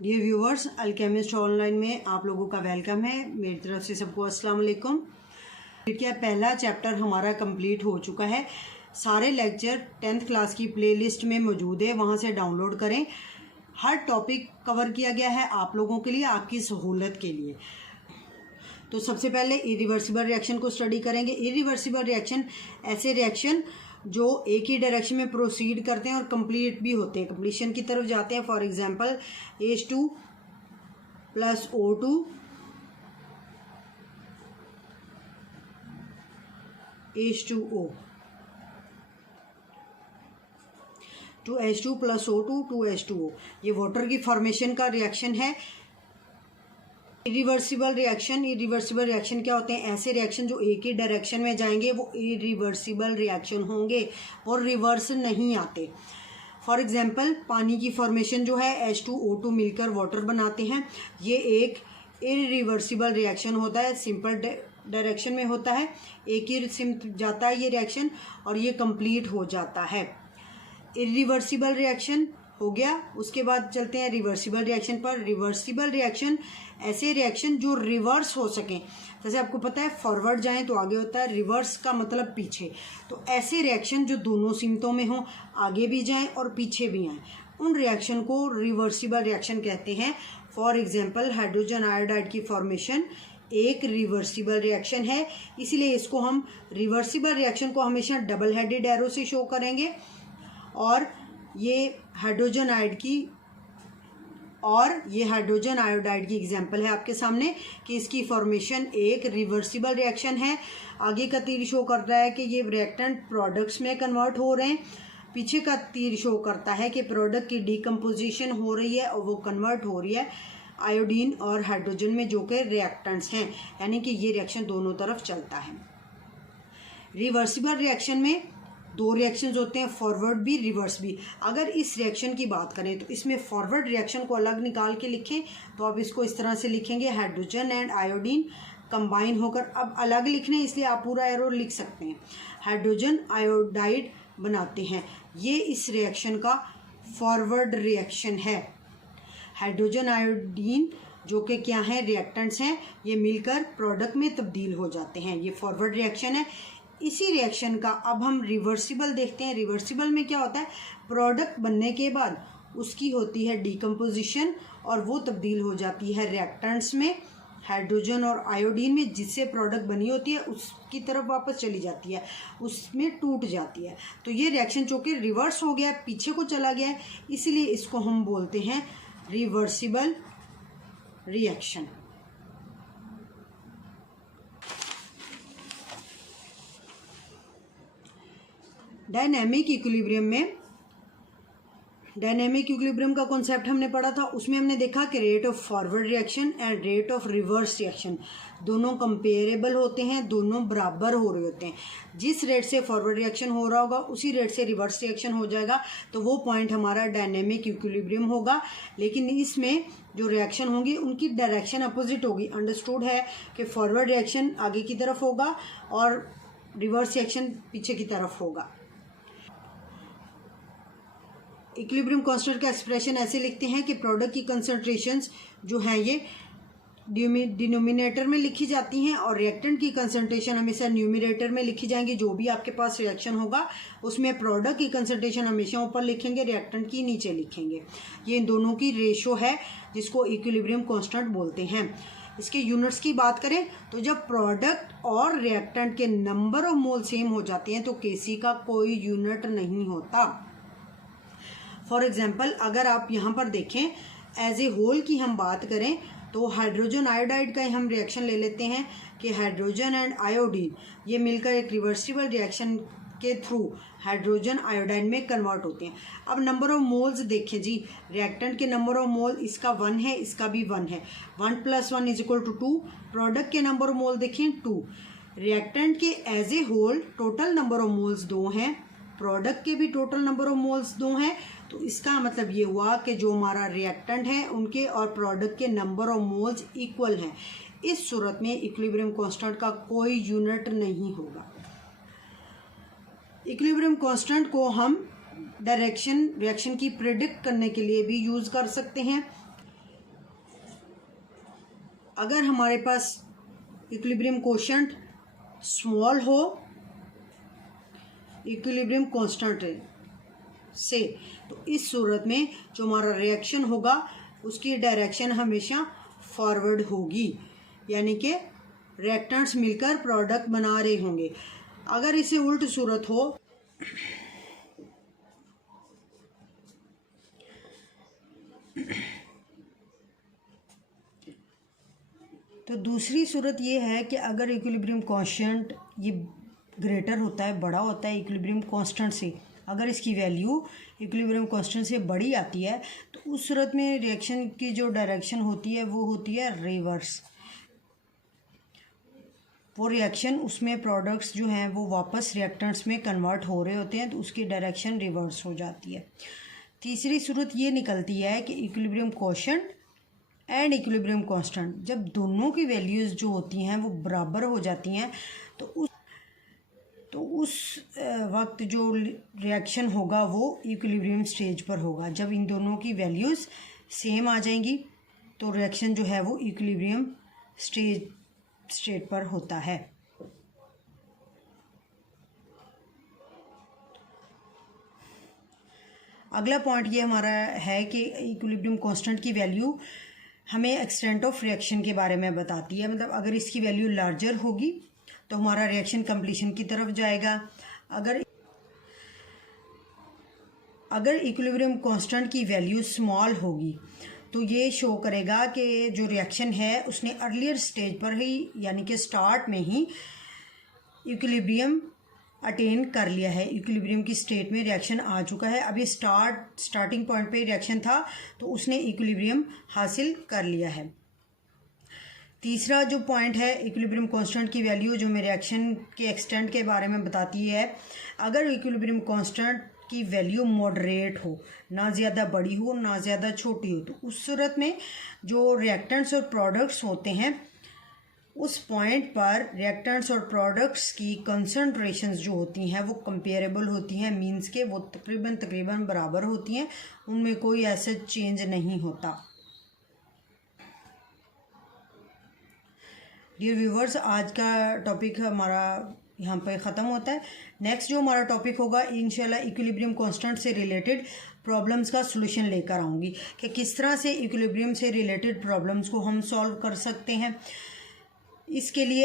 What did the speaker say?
Dear viewers, alchemist online में आप लोगों का वेलकम है। मेरी तरफ से सबको अस्सलाम वालेकुम। क्या पहला चैप्टर हमारा कंप्लीट हो चुका है। सारे लेक्चर 10th क्लास की प्लेलिस्ट में मौजूद है, वहाँ से डाउनलोड करें। हर टॉपिक कवर किया गया है आप लोगों के लिए, आपकी सहूलत के लिए। तो सबसे पहले इरिवर्सिबल रिएक्शन को स्टडी करेंगे। इरिवर्सिबल रिएक्शन ऐसे रिएक्शन जो एक ही डायरेक्शन में प्रोसीड करते हैं और कंप्लीट भी होते हैं, कंप्लीशन की तरफ जाते हैं। For example H2 + O2 H2O, 2H2 + O2 2H2O, ये वाटर की फॉर्मेशन का रिएक्शन है। इरिवर्सिबल रिएक्शन क्या होते हैं? ऐसे रिएक्शन जो एक ही डायरेक्शन में जाएंगे वो इरिवर्सिबल रिएक्शन होंगे और रिवर्स नहीं आते। फॉर एग्जांपल पानी की फॉर्मेशन जो है H2O2 मिलकर वाटर बनाते हैं, ये एक इरिवर्सिबल रिएक्शन होता है। सिंपल डायरेक्शन में होता है, एक ही सिम जाता है ये रिएक्शन और ये कंप्लीट हो जाता है। इरिवर्सिबल रिएक्शन हो गया। उसके बाद चलते हैं रिवर्सिबल रिएक्शन पर। रिवर्सिबल रिएक्शन ऐसे रिएक्शन जो रिवर्स हो सकें। जैसे आपको पता है फॉरवर्ड जाएं तो आगे होता है, रिवर्स का मतलब पीछे। तो ऐसे रिएक्शन जो दोनों सिमतों में हों, आगे भी जाएं और पीछे भी आएं, उन रिएक्शन को रिवर्सिबल रिएक्शन कहते हैं। फॉर एग्जाम्पल हाइड्रोजन आयोडाइड की फॉर्मेशन एक रिवर्सिबल रिएक्शन है, इसीलिए इसको हम रिवर्सिबल रिएक्शन को हमेशा डबल हेडेड एरो से शो करेंगे। और ये हाइड्रोजन आयोडाइड की एग्जांपल है आपके सामने कि इसकी फॉर्मेशन एक रिवर्सिबल रिएक्शन है। आगे का तीर शो कर रहा है कि ये रिएक्टेंट प्रोडक्ट्स में कन्वर्ट हो रहे हैं, पीछे का तीर शो करता है कि प्रोडक्ट की डीकम्पोजिशन हो रही है और वो कन्वर्ट हो रही है आयोडीन और हाइड्रोजन में, जो कि रिएक्टेंट्स हैं, यानी कि ये रिएक्शन दोनों तरफ चलता है। रिवर्सिबल रिएक्शन में दो रिएक्शंस होते हैं, फॉरवर्ड भी रिवर्स भी। अगर इस रिएक्शन की बात करें तो इसमें फॉरवर्ड रिएक्शन को अलग निकाल के लिखें तो आप इसको इस तरह से लिखेंगे, हाइड्रोजन एंड आयोडीन कंबाइन होकर। अब अलग लिखने इसलिए आप पूरा एरो लिख सकते हैं। हाइड्रोजन आयोडाइड बनाते हैं, ये इस रिएक्शन का फॉरवर्ड रिएक्शन है। हाइड्रोजन आयोडीन जो कि क्या है, रिएक्टेंट्स हैं, ये मिलकर प्रोडक्ट में तब्दील हो जाते हैं, ये फॉरवर्ड रिएक्शन है। इसी रिएक्शन का अब हम रिवर्सिबल देखते हैं। रिवर्सिबल में क्या होता है, प्रोडक्ट बनने के बाद उसकी होती है डीकम्पोजिशन और वो तब्दील हो जाती है रिएक्टेंट्स में, हाइड्रोजन और आयोडीन में, जिससे प्रोडक्ट बनी होती है उसकी तरफ वापस चली जाती है, उसमें टूट जाती है। तो ये रिएक्शन जो कि रिवर्स हो गया है, पीछे को चला गया है, इसीलिए इसको हम बोलते हैं रिवर्सिबल रिएक्शन। डायनेमिक इक्विलिब्रियम का कॉन्सेप्ट हमने पढ़ा था। उसमें हमने देखा कि rate of forward reaction and rate of reverse reaction दोनों कंपेरेबल होते हैं, दोनों बराबर हो रहे होते हैं। जिस रेट से फॉरवर्ड रिएक्शन हो रहा होगा उसी रेट से रिवर्स रिएक्शन हो जाएगा, तो वो पॉइंट हमारा डायनेमिक इक्विलिब्रियम होगा। लेकिन इसमें जो रिएक्शन होंगी उनकी डायरेक्शन अपोजिट होगी। अंडरस्टूड है कि फॉरवर्ड रिएक्शन आगे की तरफ होगा और रिवर्स रिएक्शन पीछे की तरफ होगा। इक्विलिब्रियम कांस्टेंट का एक्सप्रेशन ऐसे लिखते हैं कि प्रोडक्ट की कंसंट्रेशंस जो हैं ये डिनोमिनेटर में लिखी जाती हैं और रिएक्टेंट की कंसंट्रेशन हमेशा न्यूमरेटर में लिखी जाएंगी। जो भी आपके पास रिएक्शन होगा उसमें प्रोडक्ट की कंसंट्रेशन हमेशा ऊपर लिखेंगे, रिएक्टेंट की नीचे लिखेंगे। ये इन दोनों की रेशो है जिसको इक्विलिब्रियम कांस्टेंट बोलते हैं। इसके यूनिट्स की बात करें तो जब प्रोडक्ट और रिएक्टेंट के नंबर ऑफ मोल सेम हो जाते हैं तो केसी का कोई यूनिट नहीं होता। फॉर एग्जाम्पल अगर आप यहाँ पर देखें, एज ए होल की हम बात करें तो हाइड्रोजन आयोडाइड का हम रिएक्शन ले लेते हैं कि हाइड्रोजन एंड आयोडीन ये मिलकर एक रिवर्सिबल रिएक्शन के थ्रू हाइड्रोजन आयोडाइड में कन्वर्ट होते हैं। अब नंबर ऑफ मोल्स देखें जी, रिएक्टेंट के नंबर ऑफ मोल, इसका 1 है, इसका भी 1 है, 1 + 1 = 2। प्रोडक्ट के नंबर ऑफ मोल देखें 2। रिएक्टेंट के as a whole total number of moles 2 हैं, प्रोडक्ट के भी टोटल नंबर ऑफ मोल्स 2 हैं। तो इसका मतलब ये हुआ कि जो हमारा रिएक्टेंट है उनके और प्रोडक्ट के नंबर ऑफ मोल्स इक्वल हैं। इस सूरत में इक्विलिब्रियम कांस्टेंट का कोई यूनिट नहीं होगा। इक्विलिब्रियम कांस्टेंट को हम डायरेक्शन रिएक्शन की प्रिडिक्ट करने के लिए भी यूज़ कर सकते हैं। अगर हमारे पास इक्विलिब्रियम कोशेंट स्मॉल हो, इक्विलिब्रियम कांस्टेंट से, तो इस सूरत में जो हमारा रिएक्शन होगा उसकी डायरेक्शन हमेशा फॉरवर्ड होगी, यानी कि रिएक्टेंट्स मिलकर प्रोडक्ट बना रहे होंगे। अगर इसे उल्ट सूरत हो तो दूसरी सूरत ये है कि अगर इक्विलिब्रियम कांस्टेंट ये ग्रेटर होता है, बड़ा होता है इक्विलिब्रियम कांस्टेंट से, अगर इसकी वैल्यू इक्विलिब्रियम कांस्टेंट से बड़ी आती है तो उस सूरत में रिएक्शन की जो डायरेक्शन होती है वो होती है रिवर्स। वो रिएक्शन, उसमें प्रोडक्ट्स जो हैं वो वापस रिएक्टेंट्स में कन्वर्ट हो रहे होते हैं, तो उसकी डायरेक्शन रिवर्स हो जाती है। तीसरी सूरत ये निकलती है कि equilibrium quotient and equilibrium constant, जब दोनों की वैल्यूज़ जो होती हैं वो बराबर हो जाती हैं तो उस वक्त जो रिएक्शन होगा वो इक्विलिब्रियम स्टेज पर होगा। जब इन दोनों की वैल्यूज़ सेम आ जाएंगी तो रिएक्शन जो है वो इक्विलिब्रियम स्टेट पर होता है। अगला पॉइंट ये हमारा है कि इक्विलिब्रियम कांस्टेंट की वैल्यू हमें एक्सटेंट ऑफ रिएक्शन के बारे में बताती है। मतलब अगर इसकी वैल्यू लार्जर होगी तो हमारा रिएक्शन कंप्लीशन की तरफ जाएगा। अगर इक्विलिब्रियम कांस्टेंट की वैल्यू स्मॉल होगी तो ये शो करेगा कि जो रिएक्शन है उसने अर्लियर स्टेज पर ही, यानी कि स्टार्ट में ही इक्विलिब्रियम अटेन कर लिया है, इक्विलिब्रियम की स्टेट में रिएक्शन आ चुका है। अभी स्टार्टिंग पॉइंट पे रिएक्शन था तो उसने इक्विलिब्रियम हासिल कर लिया है। तीसरा जो पॉइंट है इक्विलिब्रियम कांस्टेंट की वैल्यू जो हमें रिएक्शन के एक्सटेंट के बारे में बताती है। अगर इक्विलिब्रियम कांस्टेंट की वैल्यू मॉडरेट हो, ना ज़्यादा बड़ी हो ना ज़्यादा छोटी हो, तो उस सूरत में जो रिएक्टेंट्स और प्रोडक्ट्स होते हैं उस पॉइंट पर रिएक्टेंट्स और प्रोडक्ट्स की कंसंट्रेशंस जो होती हैं वो कंपेरेबल होती हैं, मींस के वो तकरीबन बराबर होती हैं, उनमें कोई ऐसा चेंज नहीं होता। डियर व्यूवर्स, आज का टॉपिक हमारा यहाँ पे ख़त्म होता है। नेक्स्ट जो हमारा टॉपिक होगा इंशाल्लाह इक्विलिब्रियम कांस्टेंट से रिलेटेड प्रॉब्लम्स का सॉल्यूशन लेकर आऊँगी कि किस तरह से इक्विलिब्रियम से रिलेटेड प्रॉब्लम्स को हम सॉल्व कर सकते हैं। इसके लिए